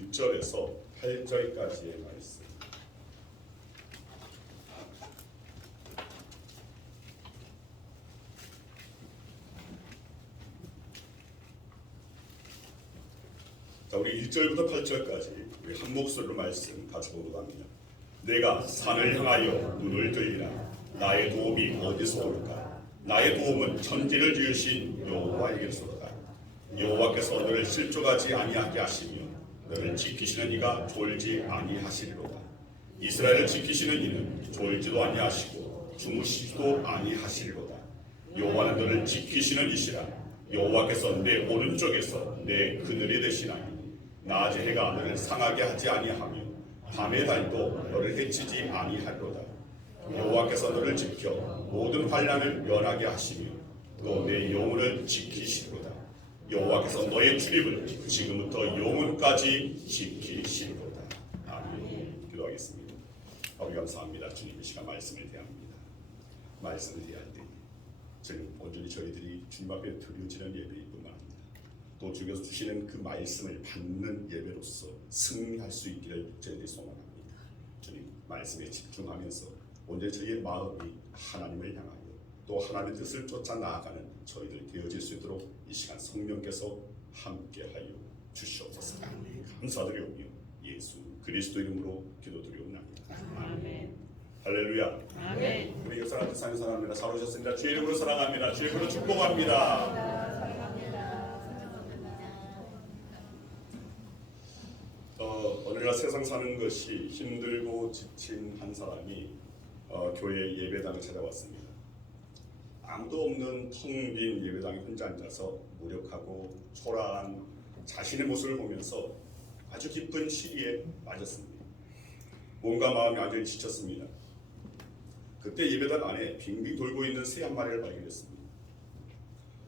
1절에서 8절까지의 말씀. 자, 우리 1절부터 8절까지 우리 한 목소리로 말씀 같이 보고 갑니다. 내가 산을 향하여 눈을 들리라. 나의 도움이 어디서 올까? 나의 도움은 천지를 지으신 여호와에게로소이다. 여호와께서 너를 실족하지 아니하게 하시며 너를 지키시는 이가 졸지 아니하시리로다. 이스라엘을 지키시는 이는 졸지도 아니하시고 주무시지도 아니하시리로다. 여호와는 너를 지키시는 이시라. 여호와께서 내 오른쪽에서 내 그늘이 되시나니 낮의 해가 너를 상하게 하지 아니하며 밤의 달도 너를 해치지 아니하리로다. 여호와께서 너를 지켜 모든 환난을 면하게 하시며 또 내 영혼을 지키시리로다. 여호와께서 너의 출입을 지금부터 영원까지 지키시리로다. 아멘. 기도하겠습니다. 아버지 감사합니다. 주님 이 시간 말씀을 대합니다. 말씀을 대할 때 주님 온전히 저희들이 주님 앞에 드려지는 예배일 뿐만 아니라 또 주께서 주시는 그 말씀을 받는 예배로서 승리할 수 있기를 저희들이 소망합니다. 주님 말씀에 집중하면서 온전히 저희의 마음이 하나님을 향하여 또 하나님의 뜻을 쫓아 나아가는 저희들이 되어질 수 있도록 이 시간 성령께서 함께하여 주시옵소서. 감사드리오며 예수 그리스도 이름으로 기도드리옵나이다. 아멘. 할렐루야. 아멘. 우리 역사하는 세상에 사랑합니다. 살아오셨습니다. 주의 이름으로 사랑합니다. 주의 이름으로 축복합니다. 오늘날 세상 사는 것이 힘들고 지친 한 사람이 교회 예배당을 찾아왔습니다. 아무도 없는 텅 빈 예배당에 혼자 앉아서 무력하고 초라한 자신의 모습을 보면서 아주 깊은 시기에 빠졌습니다. 몸과 마음이 완전히 지쳤습니다. 그때 예배당 안에 빙빙 돌고 있는 새 한 마리를 발견했습니다.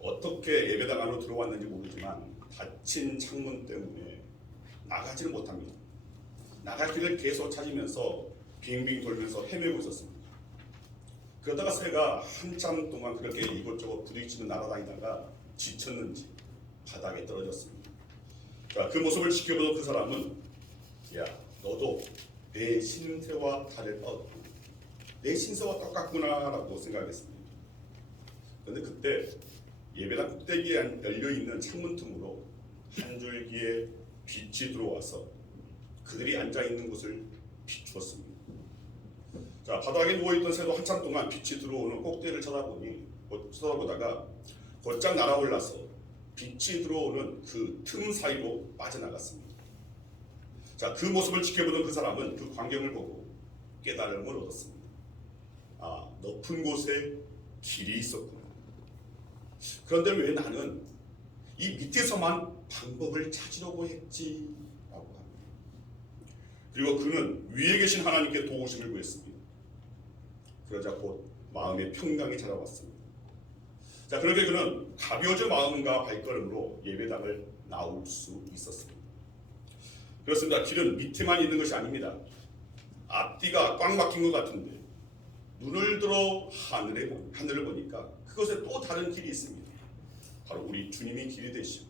어떻게 예배당 안으로 들어왔는지 모르지만 닫힌 창문 때문에 나가지를 못합니다. 나갈 길을 계속 찾으면서 빙빙 돌면서 헤매고 있었습니다. 그러다가 새가 한참 동안 그렇게 이곳저곳 부딪히며 날아다니다가 지쳤는지 바닥에 떨어졌습니다. 자, 그 모습을 지켜보던 그 사람은 야, 너도 내 신세와 다를 바 없고 내 신세와 똑같구나라고 생각했습니다. 그런데 그때 예배당 꼭대기에 열려있는 창문 틈으로 한 줄기의 빛이 들어와서 그들이 앉아있는 곳을 비추었습니다. 자, 바닥에 누워있던 새도 한참 동안 빛이 들어오는 꼭대기를 쳐다보다가 곧장 날아올라서 빛이 들어오는 그 틈 사이로 빠져나갔습니다. 자, 그 모습을 지켜보던 그 사람은 그 광경을 보고 깨달음을 얻었습니다. 아, 높은 곳에 길이 있었구나. 그런데 왜 나는 이 밑에서만 방법을 찾으려고 했지? 라고 합니다. 그리고 그는 위에 계신 하나님께 도우심을 구했습니다. 그러자 곧 마음의 평강이 찾아왔습니다. 자, 그렇게 그는 가벼워진 마음과 발걸음으로 예배당을 나올 수 있었습니다. 그렇습니다. 길은 밑에만 있는 것이 아닙니다. 앞뒤가 꽉 막힌 것 같은데 눈을 들어 하늘을 보니까 그것에 또 다른 길이 있습니다. 바로 우리 주님이 길이 되시고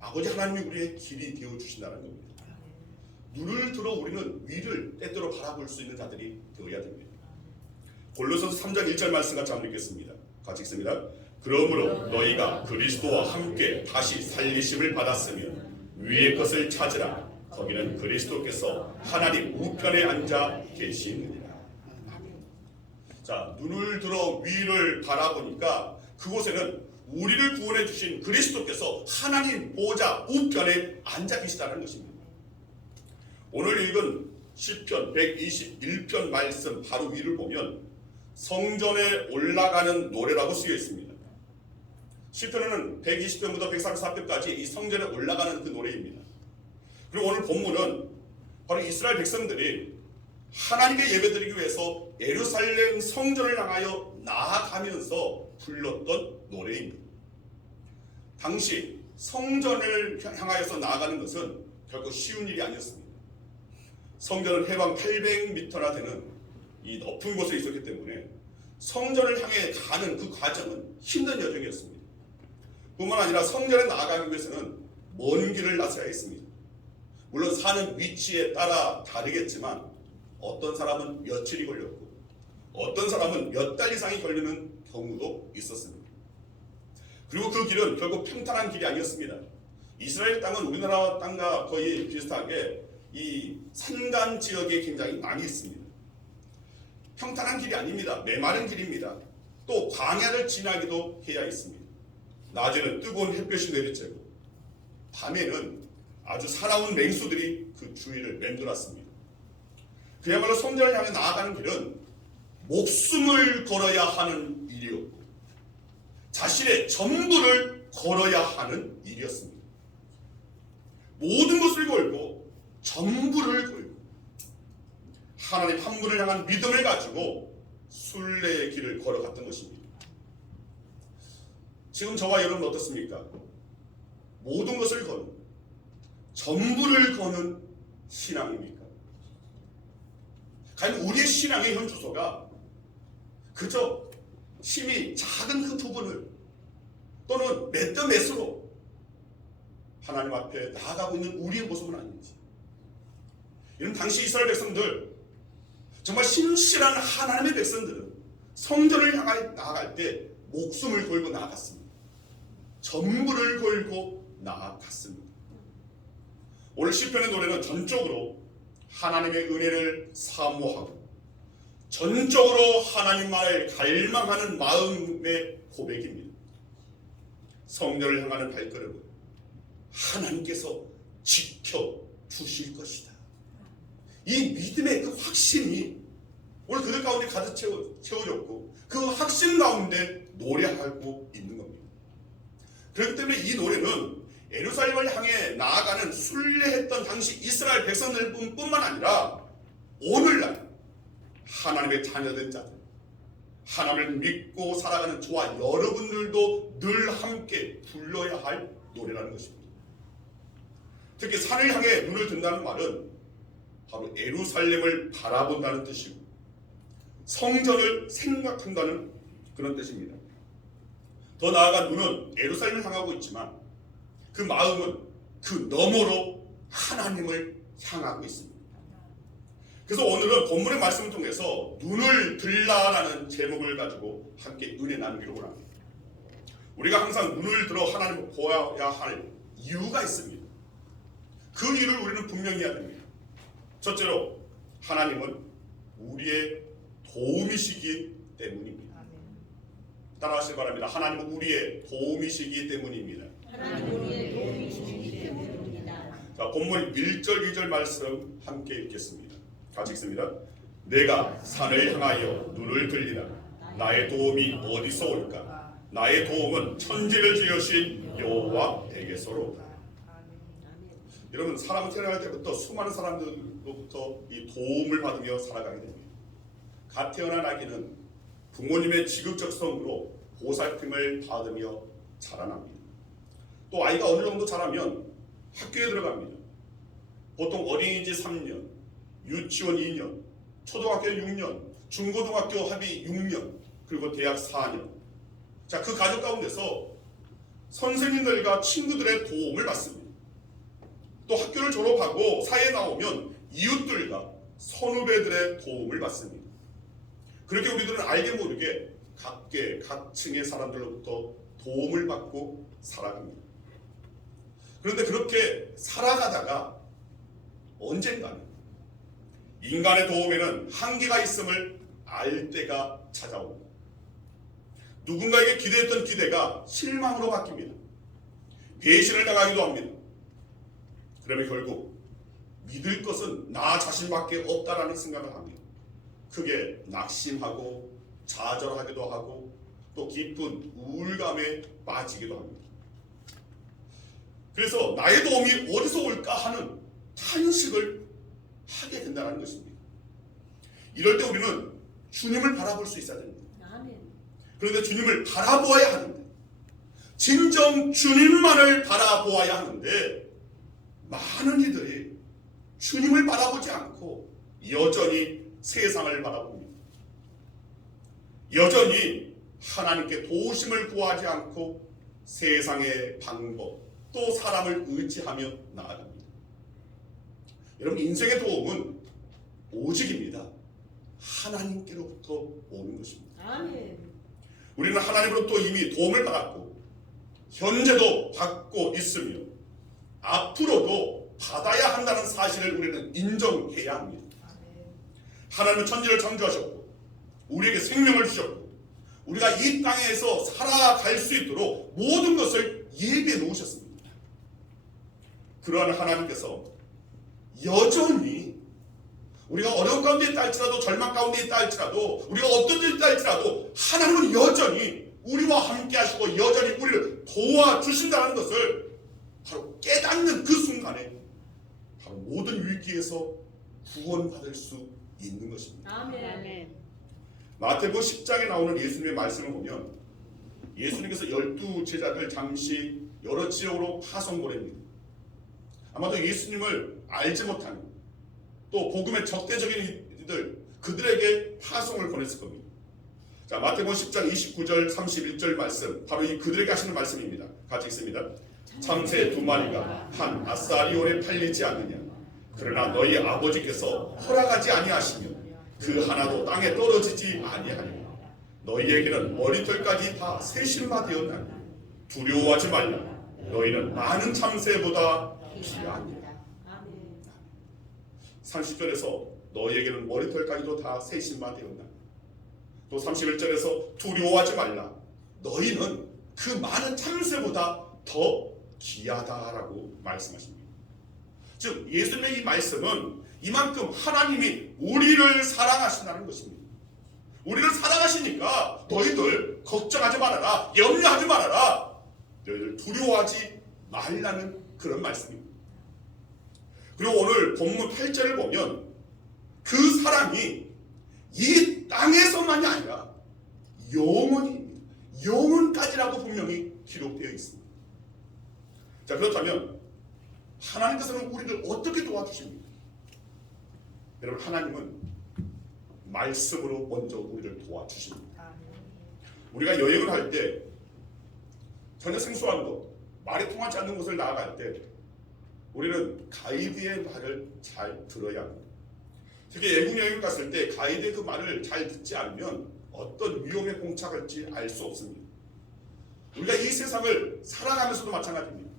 아버지 하나님이 우리의 길이 되어주신다는 겁니다. 눈을 들어 우리는 위를 때때로 바라볼 수 있는 자들이 되어야 됩니다. 골로새서 3장 1절 말씀 같이 한번 읽겠습니다. 같이 읽습니다. 그러므로 너희가 그리스도와 함께 다시 살리심을 받았으면 위의 것을 찾으라. 거기는 그리스도께서 하나님 우편에 앉아 계시느니라. 자, 눈을 들어 위를 바라보니까 그곳에는 우리를 구원해 주신 그리스도께서 하나님 보좌 우편에 앉아 계시다는 것입니다. 오늘 읽은 시편 121편 말씀 바로 위를 보면 성전에 올라가는 노래라고 쓰여 있습니다. 시편에는 120편부터 134편까지 이 성전에 올라가는 그 노래입니다. 그리고 오늘 본문은 바로 이스라엘 백성들이 하나님께 예배드리기 위해서 예루살렘 성전을 향하여 나아가면서 불렀던 노래입니다. 당시 성전을 향하여서 나아가는 것은 결코 쉬운 일이 아니었습니다. 성전은 해방 800m나 되는 이 높은 곳에 있었기 때문에 성전을 향해 가는 그 과정은 힘든 여정이었습니다. 뿐만 아니라 성전에 나아가기 위해서는 먼 길을 나서야 했습니다. 물론 사는 위치에 따라 다르겠지만 어떤 사람은 며칠이 걸렸고 어떤 사람은 몇 달 이상이 걸리는 경우도 있었습니다. 그리고 그 길은 결국 평탄한 길이 아니었습니다. 이스라엘 땅은 우리나라 땅과 거의 비슷하게 이 산간 지역에 굉장히 많이 있습니다. 평탄한 길이 아닙니다. 메마른 길입니다. 또 광야를 지나기도 해야 했습니다. 낮에는 뜨거운 햇볕이 내리쬐고 밤에는 아주 사나운 맹수들이 그 주위를 맴돌았습니다. 그야말로 성전을 향해 나아가는 길은 목숨을 걸어야 하는 일이었고 자신의 전부를 걸어야 하는 일이었습니다. 모든 것을 걸고 전부를 걸고 하나님 한 분을 향한 믿음을 가지고 순례의 길을 걸어갔던 것입니다. 지금 저와 여러분 어떻습니까? 모든 것을 거는 전부를 거는 신앙입니까? 과연 우리의 신앙의 현주소가 그저 심히 작은 그 부분을 또는 몇 몇으로 하나님 앞에 나아가고 있는 우리의 모습은 아닌지. 이런 당시 이스라엘 백성들, 정말 신실한 하나님의 백성들은 성전을 향해 나아갈 때 목숨을 걸고 나아갔습니다. 전부를 걸고 나아갔습니다. 오늘 시편의 노래는 전적으로 하나님의 은혜를 사모하고 전적으로 하나님만을 갈망하는 마음의 고백입니다. 성전을 향하는 발걸음은 하나님께서 지켜주실 것이다. 이 믿음의 그 확신이 오늘 그들 가운데 가득 채워졌고 그 확신 가운데 노래하고 있는 겁니다. 그렇기 때문에 이 노래는 예루살렘을 향해 나아가는 순례했던 당시 이스라엘 백성들뿐만 아니라 오늘날 하나님의 자녀된 자들, 하나님을 믿고 살아가는 저와 여러분들도 늘 함께 불러야 할 노래라는 것입니다. 특히 산을 향해 눈을 든다는 말은 바로 예루살렘을 바라본다는 뜻이고 성전을 생각한다는 그런 뜻입니다. 더 나아가 눈은 예루살렘을 향하고 있지만 그 마음은 그 너머로 하나님을 향하고 있습니다. 그래서 오늘은 본문의 말씀을 통해서 눈을 들라라는 제목을 가지고 함께 은혜 나누기로 원합니다. 우리가 항상 눈을 들어 하나님을 보아야 할 이유가 있습니다. 그 이유를 우리는 분명히 해야 됩니다. 첫째로 하나님은 우리의 도움이시기 때문입니다. 따라하시기 바랍니다. 하나님은 우리의 도움이시기 때문입니다. 하나님은 우리의 도움이시기 때문입니다. 자, 본문 1절 2절 말씀 함께 읽겠습니다. 같이 읽습니다. 내가 산을 향하여 눈을 들리라. 나의 도움이 어디서 올까? 나의 도움은 천지를 지으신 여호와에게서로. 여러분, 사람은 태어날 때부터 수많은 사람들로부터 이 도움을 받으며 살아가게 됩니다. 갓 태어난 아기는 부모님의 지극적 성으로 보살핌을 받으며 자라납니다. 또 아이가 어느 정도 자라면 학교에 들어갑니다. 보통 어린이집 3년, 유치원 2년, 초등학교 6년, 중고등학교 합의 6년, 그리고 대학 4년. 자, 그 과정 가운데서 선생님들과 친구들의 도움을 받습니다. 또 학교를 졸업하고 사회에 나오면 이웃들과 선후배들의 도움을 받습니다. 그렇게 우리들은 알게 모르게 각계 각층의 사람들로부터 도움을 받고 살아갑니다. 그런데 그렇게 살아가다가 언젠가는 인간의 도움에는 한계가 있음을 알 때가 찾아옵니다. 누군가에게 기대했던 기대가 실망으로 바뀝니다. 배신을 당하기도 합니다. 그러면 결국 믿을 것은 나 자신밖에 없다라는 생각을 합니다. 크게 낙심하고 좌절하기도 하고 또 깊은 우울감에 빠지기도 합니다. 그래서 나의 도움이 어디서 올까 하는 탄식을 하게 된다는 것입니다. 이럴 때 우리는 주님을 바라볼 수 있어야 됩니다. 그런데 주님을 바라보아야 하는데, 진정 주님만을 바라보아야 하는데 많은 이들이 주님을 바라보지 않고 여전히 세상을 바라봅니다. 여전히 하나님께 도우심을 구하지 않고 세상의 방법 또 사람을 의지하며 나아갑니다. 여러분, 인생의 도움은 오직입니다. 하나님께로부터 오는 것입니다. 아멘. 우리는 하나님으로부터 이미 도움을 받았고 현재도 받고 있으며 앞으로도 받아야 한다는 사실을 우리는 인정해야 합니다. 하나님은 천지를 창조하셨고 우리에게 생명을 주셨고 우리가 이 땅에서 살아갈 수 있도록 모든 것을 예비해 놓으셨습니다. 그러한 하나님께서 여전히 우리가 어려운 가운데 있다 할지라도 절망 가운데 있다 할지라도 우리가 어떤 데 있다 할지라도 하나님은 여전히 우리와 함께 하시고 여전히 우리를 도와주신다는 것을 바로 깨닫는 그 순간에 바로 모든 위기에서 구원받을 수 있는 것입니다. 아멘. 마태복음 10장에 나오는 예수님의 말씀을 보면 예수님께서 12제자들 잠시 여러 지역으로 파송 보냅니다. 아마도 예수님을 알지 못하는 또 복음의 적대적인 이들 그들에게 파송을 보냈을 겁니다. 자, 마태복음 10장 29절 31절 말씀 바로 이 그들에게 하시는 말씀입니다. 같이 읽습니다. 참새 2마리가 한 아사리온에 팔리지 않느냐. 그러나 너희 아버지께서 허락하지 아니하시며 그 하나도 땅에 떨어지지 아니하니 너희에게는 머리털까지 다 세신마 되었나니 두려워하지 말라. 너희는 많은 참새보다 귀하니라. 30절에서 너희에게는 머리털까지도 다 세신마 되었나. 또 31절에서 두려워하지 말라. 너희는 그 많은 참새보다 더 귀하다라고 말씀하십니다. 즉 예수님의 이 말씀은 이만큼 하나님이 우리를 사랑하신다는 것입니다. 우리를 사랑하시니까 너희들 걱정하지 말아라. 염려하지 말아라. 너희들 두려워하지 말라는 그런 말씀입니다. 그리고 오늘 본문 8절을 보면 그 사랑이 이 땅에서만이 아니라 영원입니다. 영원까지라고 분명히 기록되어 있습니다. 자, 그렇다면 하나님께서는 우리를 어떻게 도와주십니까? 여러분, 하나님은 말씀으로 먼저 우리를 도와주십니다. 우리가 여행을 할 때 전혀 생소한 것, 말이 통하지 않는 곳을 나아갈 때 우리는 가이드의 말을 잘 들어야 합니다. 특히 외국 여행 갔을 때 가이드의 그 말을 잘 듣지 않으면 어떤 위험에 봉착할지 알 수 없습니다. 우리가 이 세상을 살아가면서도 마찬가지입니다.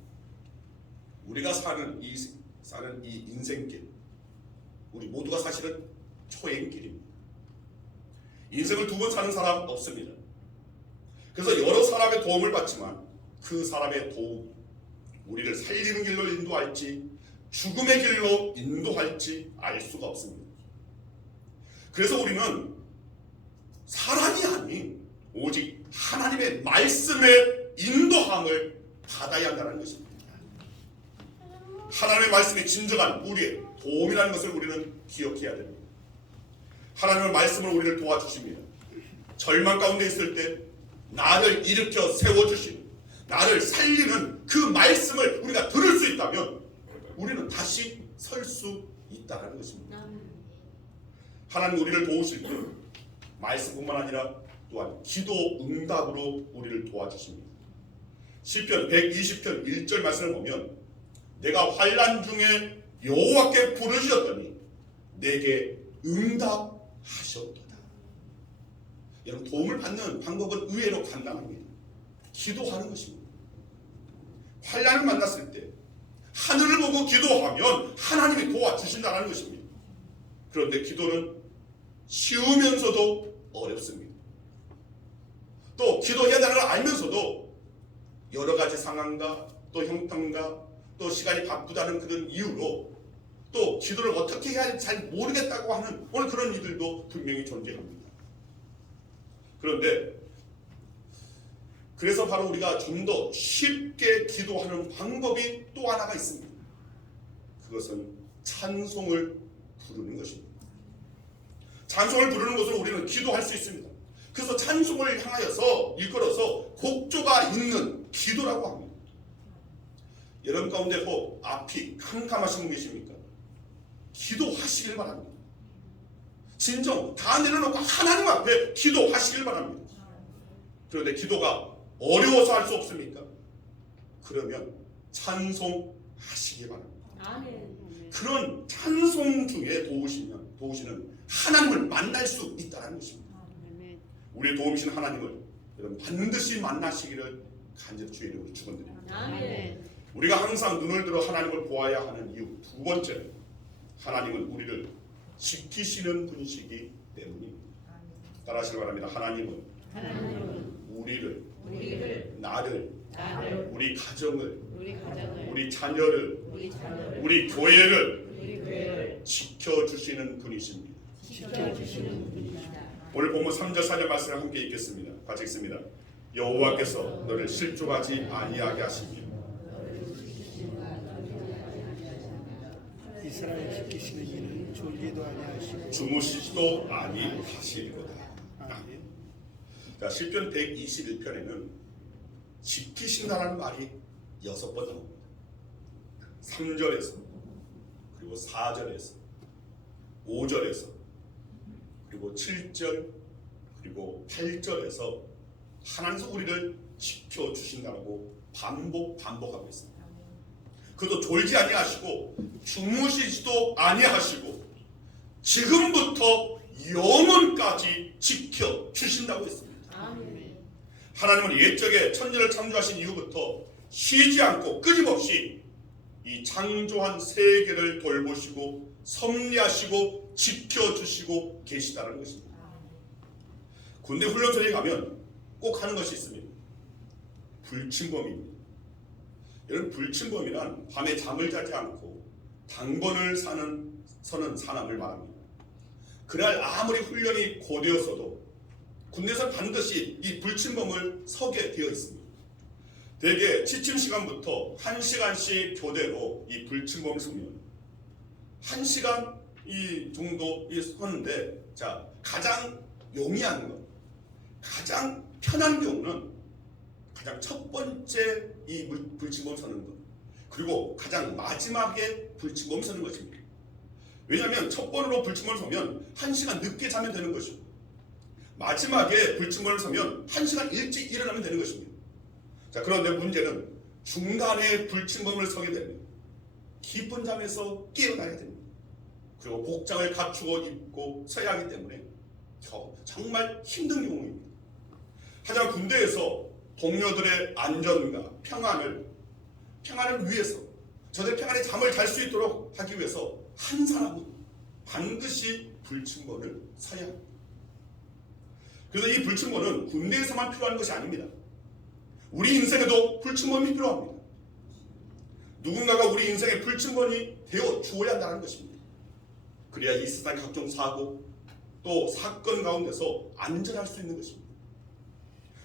우리가 사는 이 인생길, 우리 모두가 사실은 초행길입니다. 인생을 두 번 사는 사람 없습니다. 그래서 여러 사람의 도움을 받지만 그 사람의 도움, 우리를 살리는 길로 인도할지 죽음의 길로 인도할지 알 수가 없습니다. 그래서 우리는 사람이 아닌 오직 하나님의 말씀의 인도함을 받아야 한다는 것입니다. 하나님의 말씀이 진정한 우리의 도움이라는 것을 우리는 기억해야 됩니다. 하나님의 말씀으로 우리를 도와주십니다. 절망 가운데 있을 때 나를 일으켜 세워주시는, 나를 살리는 그 말씀을 우리가 들을 수 있다면 우리는 다시 설 수 있다는 것입니다. 하나님 우리를 도우실 때 말씀뿐만 아니라 또한 기도 응답으로 우리를 도와주십니다. 시편 120편 1절 말씀을 보면 내가 환난 중에 여호와께 부르짖었더니 내게 응답하셨도다. 여러분, 도움을 받는 방법은 의외로 간단합니다. 기도하는 것입니다. 환난을 만났을 때 하늘을 보고 기도하면 하나님이 도와주신다는 것입니다. 그런데 기도는 쉬우면서도 어렵습니다. 또 기도해야 되는 걸 알면서도 여러 가지 상황과 또 형편과 또 시간이 바쁘다는 그런 이유로 또 기도를 어떻게 해야 할지 잘 모르겠다고 하는 오늘 그런 이들도 분명히 존재합니다. 그런데 그래서 바로 우리가 좀 더 쉽게 기도하는 방법이 또 하나가 있습니다. 그것은 찬송을 부르는 것입니다. 찬송을 부르는 것으로 우리는 기도할 수 있습니다. 그래서 찬송을 향하여서 일컬어서 곡조가 있는 기도라고 합니다. 여러분 가운데 혹 앞이 캄캄하신 분 계십니까? 기도하시길 바랍니다. 진정 다 내려놓고 하나님 앞에 기도하시길 바랍니다. 그런데 기도가 어려워서 할 수 없습니까? 그러면 찬송하시기 바랍니다. 아멘. 그런 찬송 중에 도우시는 하나님을 만날 수 있다는 것입니다. 우리의 도움이신 하나님을 여러분 반드시 만나시기를 간절히 주의 이름으로 축원드립니다. 우리가 항상 눈을 들어 하나님을 보아야 하는 이유 두 번째, 하나님은 우리를 지키시는 분이시기 때문입니다. 따라하시기 바랍니다. 하나님은 우리를, 나를, 우리 가정을, 우리 자녀를, 우리 교회를 지켜주시는 분이십니다. 오늘 본문 3절 4절 말씀을 함께 읽겠습니다. 같이 읽습니다. 여호와께서 너를 실족하지 아니하게 하시며 이스라엘 지키시는 이는 졸기도 아니하시고 주무시지도 아니하시리로다. 자, 시편 121편에는 지키신다는 말이 6번 나옵니다. 3절에서 그리고 4절에서 5절에서 그리고 7절 그리고 8절에서 하나님께서 우리를 지켜주신다고 반복하고 있습니다. 그것도 졸지 아니하시고 주무시지도 아니하시고 지금부터 영원까지 지켜주신다고 했습니다. 하나님은 옛적에 천지를 창조하신 이후부터 쉬지 않고 끊임없이 이 창조한 세계를 돌보시고 섭리하시고 지켜주시고 계시다는 것입니다. 군대 훈련소에 가면 꼭 하는 것이 있습니다. 불침범입니다. 여러분, 불침범이란 밤에 잠을 자지 않고 당번을 서는 사람을 말합니다. 그날 아무리 훈련이 고되었어도 군대에서 반드시 이 불침범을 서게 되어 있습니다. 대개 취침 시간부터 1시간씩 교대로 이 불침범을 서면 1시간 이 정도 서는데, 자, 가장 용이한 것, 가장 편한 경우는 가장 첫 번째 이 불침범 서는 것, 그리고 가장 마지막에 불침범 서는 것입니다. 왜냐하면 첫 번으로 불침범을 서면 1시간 늦게 자면 되는 것이고, 마지막에 불침범을 서면 1시간 일찍 일어나면 되는 것입니다. 자, 그런데 문제는 중간에 불침범을 서게 되면 깊은 잠에서 깨어나야 됩니다. 그리고 복장을 갖추고 입고 서야 하기 때문에 정말 힘든 경우입니다. 하지만 군대에서 동료들의 안전과 평안을 위해서, 저들의 평안에 잠을 잘 수 있도록 하기 위해서 한 사람은 반드시 불침범을 서야 합니다. 그래서 이 불침범은 군대에서만 필요한 것이 아닙니다. 우리 인생에도 불침범이 필요합니다. 누군가가 우리 인생의 불침범이 되어 주어야 한다는 것입니다. 그래야 이 세상 각종 사고 또 사건 가운데서 안전할 수 있는 것입니다.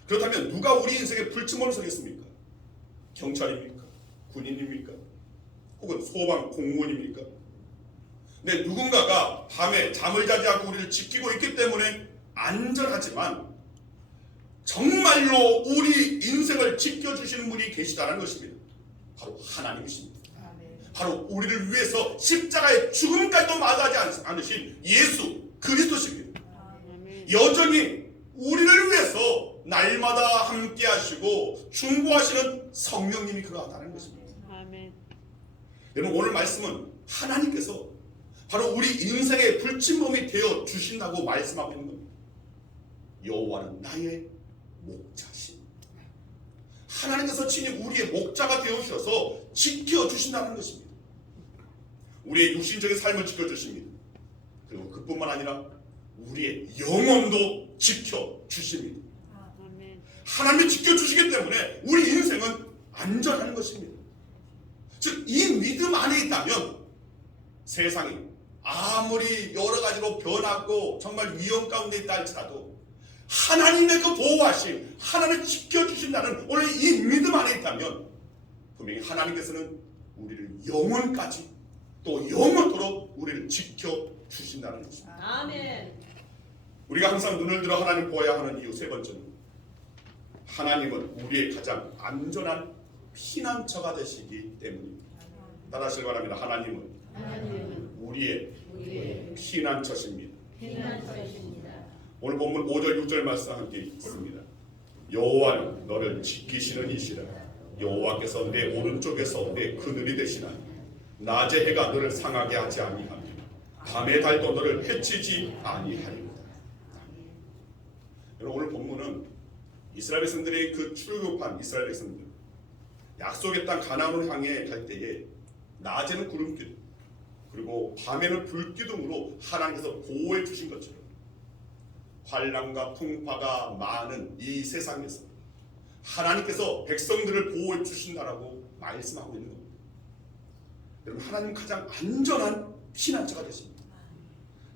그렇다면 누가 우리 인생의 불침범을 서겠습니까? 경찰입니까? 군인입니까? 혹은 소방 공무원입니까? 근데 누군가가 밤에 잠을 자지 않고 우리를 지키고 있기 때문에 안전하지만 정말로 우리 인생을 지켜주시는 분이 계시다는 것입니다. 바로 하나님이십니다. 바로 우리를 위해서 십자가의 죽음까지도 마다하지 않으신 예수 그리스도십니다. 여전히 우리를 위해서 날마다 함께 하시고 중보하시는 성령님이 그러하다는 것입니다. 여러분, 오늘 말씀은 하나님께서 바로 우리 인생의 불침범이 되어 주신다고 말씀하고 있는 겁니다. 여호와는 나의 목자신, 하나님께서 친히 우리의 목자가 되어 주셔서 지켜주신다는 것입니다. 우리의 육신적인 삶을 지켜주십니다. 그리고 그뿐만 아니라 우리의 영혼도 지켜주십니다. 하나님이 지켜주시기 때문에 우리 인생은 안전한 것입니다. 즉, 이 믿음 안에 있다면 세상이 아무리 여러 가지로 변하고 정말 위험 가운데 있다 할지라도 하나님의 그 보호하심, 하나님을 지켜주신다는 오늘 이 믿음 안에 있다면 분명히 하나님께서는 우리를 영원까지 또 영원토록 우리를 지켜주신다는 것입니다. 아멘. 우리가 항상 눈을 들어 하나님 보아야 하는 이유 세 번째는 하나님은 우리의 가장 안전한 피난처가 되시기 때문입니다. 따라하시기 바랍니다. 하나님은 우리의 피난처십니다. 오늘 본문 5절 6절 말씀 함께 읽습니다. 여호와는 너를 지키시는 이시라. 여호와께서 내 오른쪽에서 내 그늘이 되시나니 낮의 해가 너를 상하게 하지 아니하며 밤의 달도 너를 해치지 아니하리로다. 여러분, 오늘 본문은 이스라엘 백성들이 그 출애굽한 이스라엘 백성들 약속의 땅 가나안을 향해 갈 때에 낮에는 구름기둥 그리고 밤에는 불기둥으로 하나님께서 보호해 주신 것처럼 환난과 풍파가 많은 이 세상에서 하나님께서 백성들을 보호해 주신다라고 말씀하고 있는 겁니다. 여러분, 하나님은 가장 안전한 피난처가 되십니다.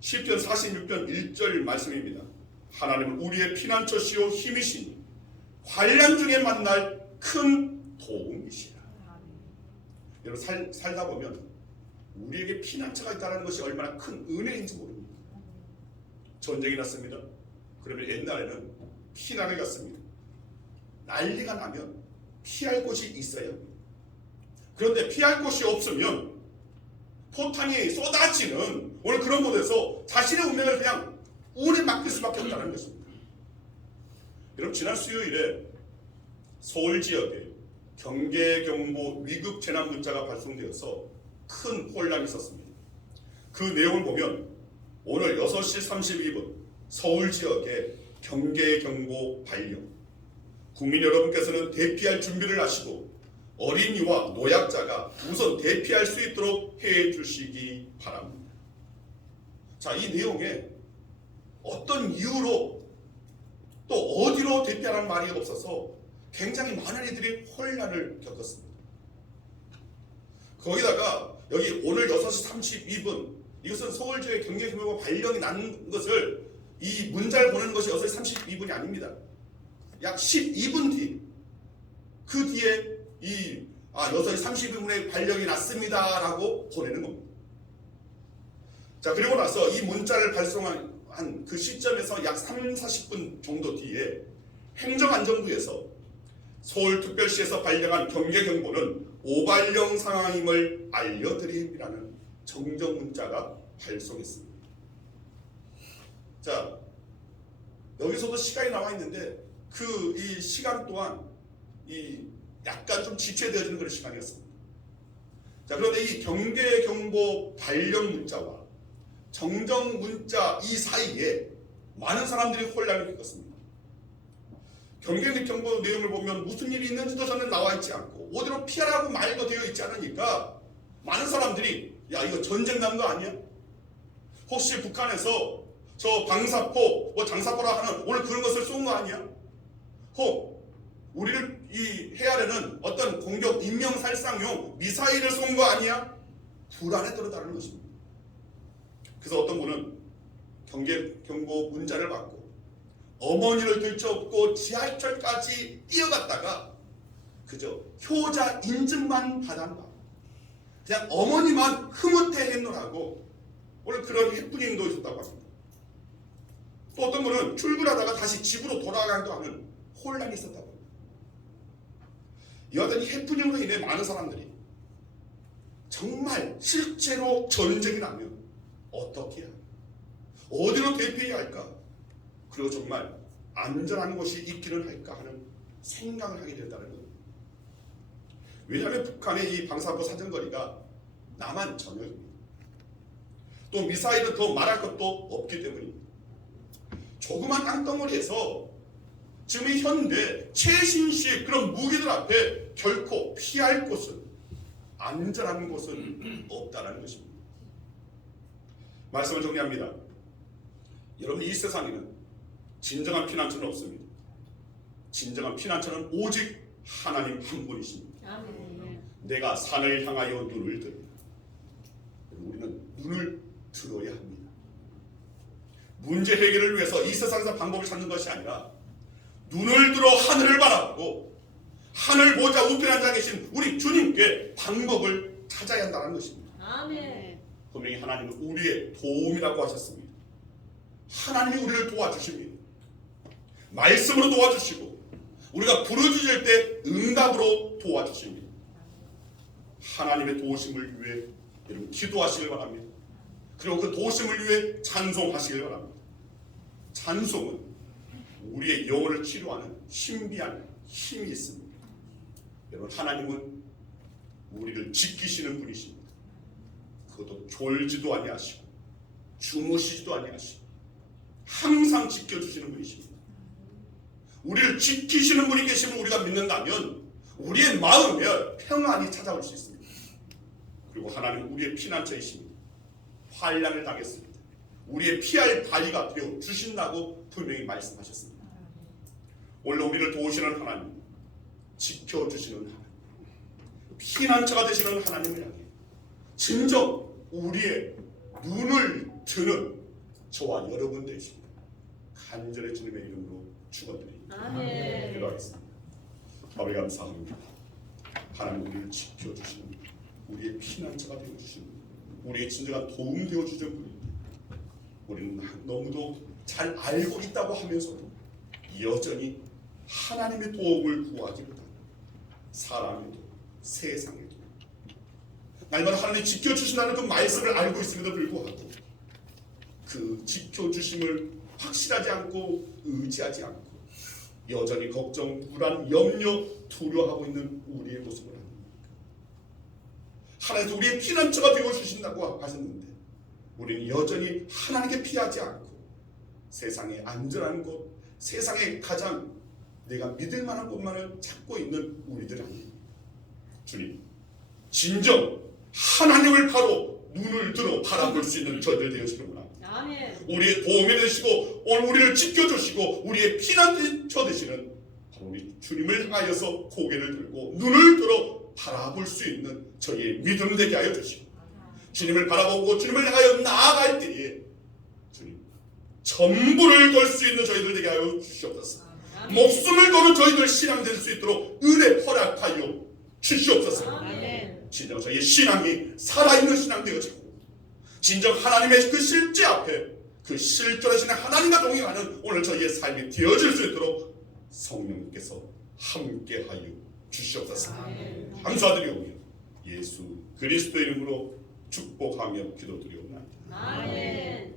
시편 46편 1절 말씀입니다. 하나님은 우리의 피난처시요 힘이시니 환난 중에 만날 큰 도움이시라. 여러분, 살다 보면 우리에게 피난처가 있다는 것이 얼마나 큰 은혜인지 모릅니다. 전쟁이 났습니다. 그러면 옛날에는 피난을 갔습니다. 난리가 나면 피할 곳이 있어야 합니다. 그런데 피할 곳이 없으면 포탄이 쏟아지는 오늘 그런 곳에서 자신의 운명을 그냥 운에 맡길 수밖에 없다는 것입니다. 여러분, 지난 수요일에 서울 지역에 경계경보 위급 재난 문자가 발송되어서 큰 혼란이 있었습니다. 그 내용을 보면 오늘 6시 32분 서울 지역에 경계경보 발령, 국민 여러분께서는 대피할 준비를 하시고 어린이와 노약자가 우선 대피할 수 있도록 해 주시기 바랍니다. 자, 이 내용에 어떤 이유로 또 어디로 대피하라는 말이 없어서 굉장히 많은 이들이 혼란을 겪었습니다. 거기다가 여기 오늘 6시 32분 이것은 서울 지역의 경계경보가 발령이 난 것을 이 문자를 보내는 것이 6시 32분이 아닙니다. 약 12분 뒤, 그 뒤에 6시 32분에 발령이 났습니다 라고 보내는 겁니다. 자, 그리고 나서 이 문자를 발송한 그 시점에서 약 30-40분 정도 뒤에 행정안전부에서 서울특별시에서 발령한 경계경보는 오발령 상황임을 알려드림이라는 정정 문자가 발송했습니다. 자, 여기서도 시간이 나와 있는데 이 시간 또한 약간 좀 지체되어지는 그런 시간이었습니다. 자, 그런데 이 경계경보 발령 문자와 정정 문자 이 사이에 많은 사람들이 혼란을 겪었습니다. 경계경보 내용을 보면 무슨 일이 있는지도 전혀 나와 있지 않고 어디로 피하라고 말도 되어 있지 않으니까 많은 사람들이 야, 이거 전쟁 난 거 아니야? 혹시 북한에서 저 방사포, 장사포라 하는 오늘 그런 것을 쏜 거 아니야? 혹 우리를 해야되는 어떤 공격 인명살상용 미사일을 쏜 거 아니야? 불안에 떨어다는 것입니다. 그래서 어떤 분은 경계경보 문자를 받고 어머니를 들쳐업고 지하철까지 뛰어갔다가 그저 효자 인증만 받았다. 그냥 어머니만 흐뭇해 했노라고 오늘 그런 해프닝도 있었다고 합니다. 또 어떤 분은 출근하다가 다시 집으로 돌아가기도 하는 혼란이 있었다고 합니다. 이와 같은 해프닝으로 인해 많은 사람들이 정말 실제로 전쟁이 나면 어떻게 해야 할까? 어디로 대피해야 할까? 그리고 정말 안전한 곳이 있기는 할까 하는 생각을 하게 된다는 겁니다. 왜냐하면 북한의 이 방사포 사정거리가 남한 전역입니다. 또 미사일은 더 말할 것도 없기 때문입니다. 조그만 땅덩어리에서 지금 이 현대 최신식 그런 무기들 앞에 결코 피할 곳은 안전한 곳은 없다는 것입니다. 말씀을 정리합니다. 여러분, 이 세상에는 진정한 피난처는 없습니다. 진정한 피난처는 오직 하나님 한 분이십니다. 아멘. 내가 산을 향하여 눈을 듭니다. 우리는 눈을 들어야 합니다. 문제 해결을 위해서 이 세상에서 방법을 찾는 것이 아니라 눈을 들어 하늘을 바라보고 하늘 보좌 우편에 앉아 계신 우리 주님께 방법을 찾아야 한다는 것입니다. 아멘. 분명히 하나님은 우리의 도움이라고 하셨습니다. 하나님이 우리를 도와주십니다. 말씀으로 도와주시고 우리가 부르짖을 때 응답으로 도와주십니다. 하나님의 도우심을 위해 여러분 기도하시길 바랍니다. 그리고 그 도우심을 위해 찬송하시길 바랍니다. 찬송은 우리의 영혼을 치료하는 신비한 힘이 있습니다. 여러분, 하나님은 우리를 지키시는 분이십니다. 그것도 졸지도 아니하시고 주무시지도 아니하시고 항상 지켜주시는 분이십니다. 우리를 지키시는 분이 계심을 우리가 믿는다면 우리의 마음에 평안이 찾아올 수 있습니다. 그리고 하나님은 우리의 피난처이십니다. 환난을 당했을 때 우리의 피할 바위가 되어 주신다고 분명히 말씀하셨습니다. 오늘 우리를 도우시는 하나님, 지켜주시는 하나님, 피난처가 되시는 하나님을 향해 진정 우리의 눈을 드는 저와 여러분 되십니다. 간절히 주님의 이름으로 축원드립니다. 아멘. 기도하겠습니다. 아버지 감사합니다. 하나님 우리를 지켜주시는 우리의 피난처가 되어주시는 우리의 진정한 도움 되어주시는 분입니다. 우리는 너무도 잘 알고 있다고 하면서도 여전히 하나님의 도움을 구하기보다 사람에도 세상에도 날마다 하나님이 지켜주신다는 그 말씀을 알고 있음에도 불구하고 그 지켜주심을 확실하지 않고 의지하지 않고 여전히 걱정, 불안, 염려, 두려워하고 있는 우리의 모습을 합니다. 하나님께서 우리의 피난처가 되어주신다고 하셨는데 우리는 여전히 하나님께 피하지 않고 세상의 안전한 곳, 세상의 가장 내가 믿을 만한 곳만을 찾고 있는 우리들 아닙니까? 주님, 진정 하나님을 바로 눈을 들어 바라볼 수 있는 저희들 되어주시는구나. 아멘. 우리의 도움이 되시고 오늘 우리를 지켜주시고 우리의 피난처 되시는 바로 우리 주님을 향하여서 고개를 들고 눈을 들어 바라볼 수 있는 저희의 믿음 되게 하여 주시고 주님을 바라보고 주님을 향하여 나아갈 때에 주님 전부를 걸 수 있는 저희들 되게 하여 주시옵소서. 목숨을 거는 저희들 신앙 될 수 있도록 은혜 허락하여 주시옵소서. 아멘. 진정 저희의 신앙이 살아있는 신앙 되어지고 진정 하나님의 그 실제 앞에 그 실존하시는 하나님과 동행하는 오늘 저희의 삶이 되어질 수 있도록 성령님께서 함께하여 주시옵소서. 감사드리오며 예수 그리스도 이름으로 축복하며 기도드리옵나이다. 아멘.